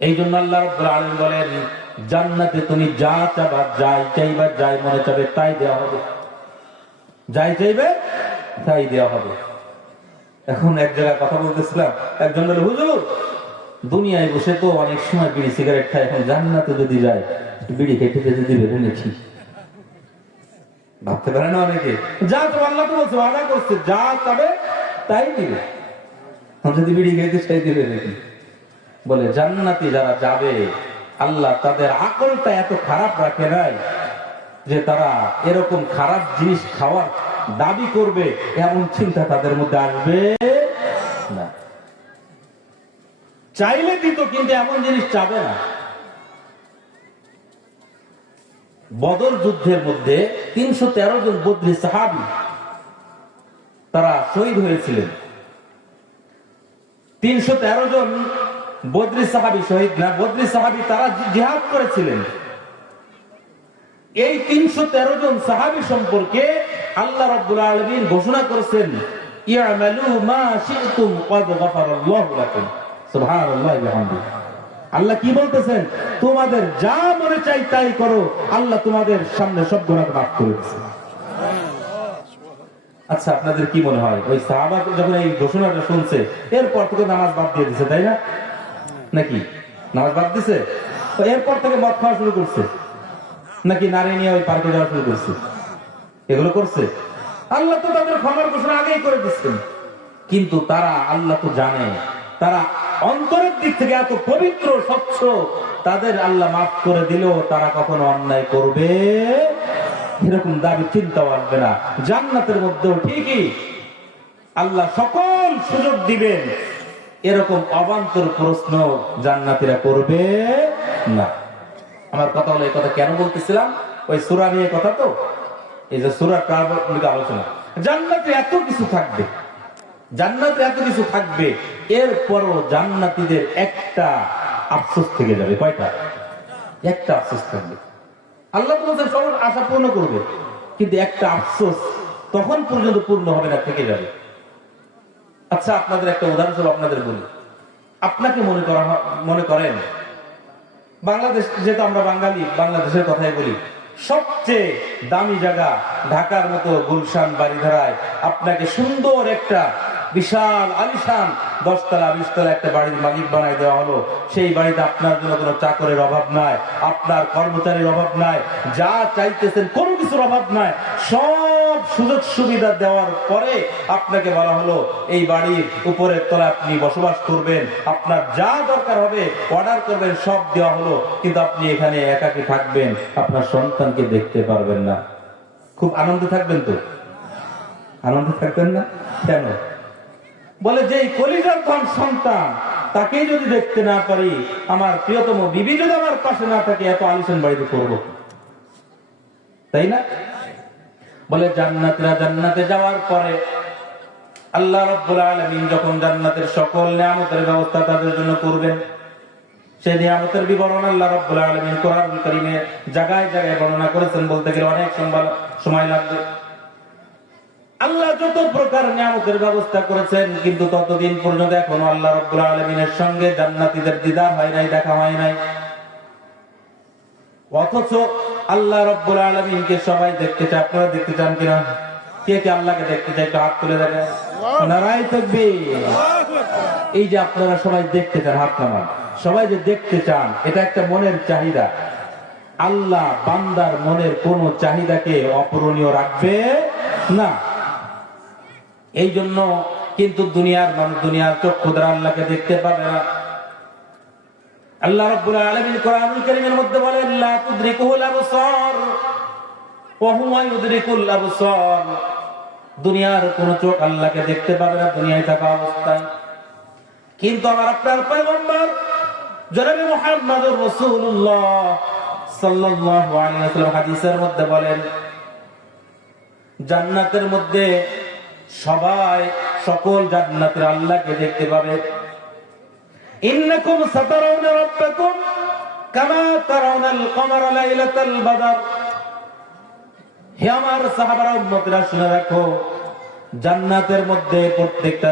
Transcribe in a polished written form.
এই জন্য আল্লাহ রাব্বুল আলামিন বলেন, জান্নাতে তুমি যা চাবা, যাই চাইবা, যাই মনে চাবে তাই দেওয়া হবে। যাই চাইবে তাই দেওয়া হবে। এখন এক জায়গায় কথা বলতেছিলাম, একজন বলে, হুজুর দুনিয়ায় বসে তো অনেক সময় বিড়ি সিগারেট খায়, এখন জান্নাতে যদি যায় বিড়ি খেতে খেতে দিবে নাকি? ভাবতে পারে না অনেকে। যা তো আল্লাহ তো বলছে, ওয়াদা করছে, যা চাবে তাই দিবে। যদি বিড়ি খেতে সেই দিবে নাকি? বলে জান্নাতে যারা যাবে, আল্লাহ তাদের আকলটা এত খারাপ রাখে নাই যে তারা এরকম খারাপ জিনিস খাওয়ার দাবি করবে, এমন চিন্তা তাদের মধ্যে আসবে না। চাইলে দিত, কিন্তু এমন জিনিস চাবে না। বদর যুদ্ধের মধ্যে ৩১৩ জন বদরি সাহাবী তারা শহীদ হয়েছিলেন। ৩১৩ জন বদরি সাহাবী শহীদ না, বদরি সাহাবী তারা জিহাদ করেছিলেন। এই ৩১৩ জন সাহাবী সম্পর্কে আল্লাহ রাব্বুল আলামিন ঘোষণা করেছেন, ইয়ামালু মা শি'তুম ক্বাদ গাফারাল্লাহু লাকুম। সুবহানাল্লাহি ওয়া বিহামদিহি। আল্লাহ কি বলতেছেন? তোমাদের যা মনে চাই তাই করো, আল্লাহ তোমাদের সামনে সব গুনাহ মাফ করে দিয়েছে। আচ্ছা, আপনাদের কি মনে হয়, ওই সাহাবা যখন এই ঘোষণাটা শুনছে এরপর থেকে নামাজ বাদ দিয়ে দিছে, তাই না? নাকি নামাজ বাদ দিছে? তো এরপর থেকে মদ খাওয়া শুরু করছে, নাকি নারী নিয়ে ওই পার্কে যাওয়া শুরু করছে? এগুলো করছে? আল্লাহ তো তাদের ক্ষমার ঘোষণা আগেই করে দিচ্ছেন। কিন্তু তারা, আল্লাহ তো জানে তারা অন্তরের দিক থেকে এত পবিত্র স্বচ্ছ, তাদের আল্লাহ মাফ করে দিলেও তারা কখনো অন্যায় করবে এরকম দাবি চিন্তাও আসবে না। জান্নাতের মধ্যেও ঠিকই আল্লাহ সকল সুযোগ দিবেন, এরকম অবান্তর প্রশ্ন জান্নাতীরা করবে না। আমার কথা হলো, এই কথা কেন বলতেছিলাম, ওই সূরা নিয়ে কথা তো, এই যে সূরা কাহফের আলোচনা। জান্নাতে এত কিছু থাকবে, জান্নাতে এত কিছু থাকবে, এরপরও জান্নাতীদের একটা আফসোস থেকে যাবে। কয়টা? একটা আফসোস থাকবে। আল্লাহ তোমাদের সবার আশা পূর্ণ করবে, কিন্তু একটা আফসোস তখন পর্যন্ত পূর্ণ হবে না, থেকে যাবে। আচ্ছা, আপনাদের একটা উদাহরণ আপনাদের বলি। আপনাকে মনে করেন বাংলাদেশ, যেহেতু আমরা বাঙালি, বাংলাদেশের কথাই বলি, সবচেয়ে দামি জায়গা ঢাকার মতো গুলশান বাড়িধারায় আপনাকে সুন্দর একটা বিশাল আলিশান 10 তলা 20 তলা একটা বাড়ির মালিক বানায় দেওয়া হলো। সেই বাড়িতে আপনার জন্য কোনো চাকরের অভাব নাই, আপনার কর্মচারীর অভাব নাই, যা চাইতেছেন কোনো কিছুর অভাব নাই। সব সুযোগ সুবিধা দেওয়ার পরে আপনাকে বলা হলো এই বাড়ির উপরের তলায় আপনি বসবাস করবেন, আপনার যা দরকার হবে অর্ডার করবেন, সব দেওয়া হলো। কিন্তু আপনি এখানে একাকী থাকবেন, আপনার সন্তানকে দেখতে পারবেন না। খুব আনন্দে থাকবেন তো? আনন্দে থাকবেন না কেন? বলে যে কলিজার ধন সন্তান, তাকে যদি দেখতে না পারি, আমার প্রিয়তম বিবি যদি আমার পাশে না থাকে, এত আলিশান বাড়িতে করবো, তাই না? বলে জান্নাতীরা জান্নাতে যাওয়ার পরে আল্লাহ রাব্বুল আলামিন যখন জান্নাতের সকল নিয়ামতের ব্যবস্থা তাদের জন্য করবেন, সেই নিয়ামতের বিবরণ আল্লাহ রাব্বুল আলামিন কোরআনুল কারীমে জায়গায় জায়গায় বর্ণনা করেছেন। বলতে গেলে অনেক সময় লাগবে। আল্লাহ যত প্রকার নিয়ামতের ব্যবস্থা করেছেন, কিন্তু ততদিন পর্যন্ত এখনো আল্লাহ রাব্বুল আলামিনের সঙ্গে জান্নাতীদের দিদার হয় নাই, দেখা হয় নাই। অথচ আল্লাহ রাব্বুল আলামিনকে সবাই দেখতে চায়। আপনারা দেখতে চান কিনা? কে কে আল্লাহকে দেখতে চায়? একটু হাত তুলে দেখেন। নারায়ে তাকবীর। এই যে আপনারা সবাই দেখতে চান, হাত নামান। সবাই যে দেখতে চান, এটা একটা মনের চাহিদা। আল্লাহ বান্দার মনের কোন চাহিদাকে অপূরণীয় রাখবে না। এই জন্য কিন্তু দুনিয়ার মানুষ, দুনিয়ার চক্ষু দ্বারা আল্লাহকে দেখতে পাবে না। আল্লাহ রাব্বুল আলামিন কোরআনুল কারীমের মধ্যে বলেন, লা তুদরিকুল আবসার ওয়া হুয়া ইউদরিকুল আবসার। দুনিয়ার কোন চোখ আল্লাহকে দেখতে পাবে না দুনিয়ায় থাকা অবস্থায়। কিন্তু আমার আপনার পয়গম্বর জনাবে মুহাম্মদুর রাসূলুল্লাহ সাল্লাল্লাহু আলাইহি ওয়াসাল্লাম হাদিসের মধ্যে বলেন, জান্নাতের মধ্যে সবাই, সকল জান্নাতের আল্লাহকে দেখতে পাবে। ইন্নাকুম সাতারাউনা রাব্বাকুম কামা তারাউনাল কমারা লাইলাতাল বাদর। হে আমার সাহাবারা, উম্মতরা শুনে রাখো, জান্নাতের মধ্যে প্রত্যেকটা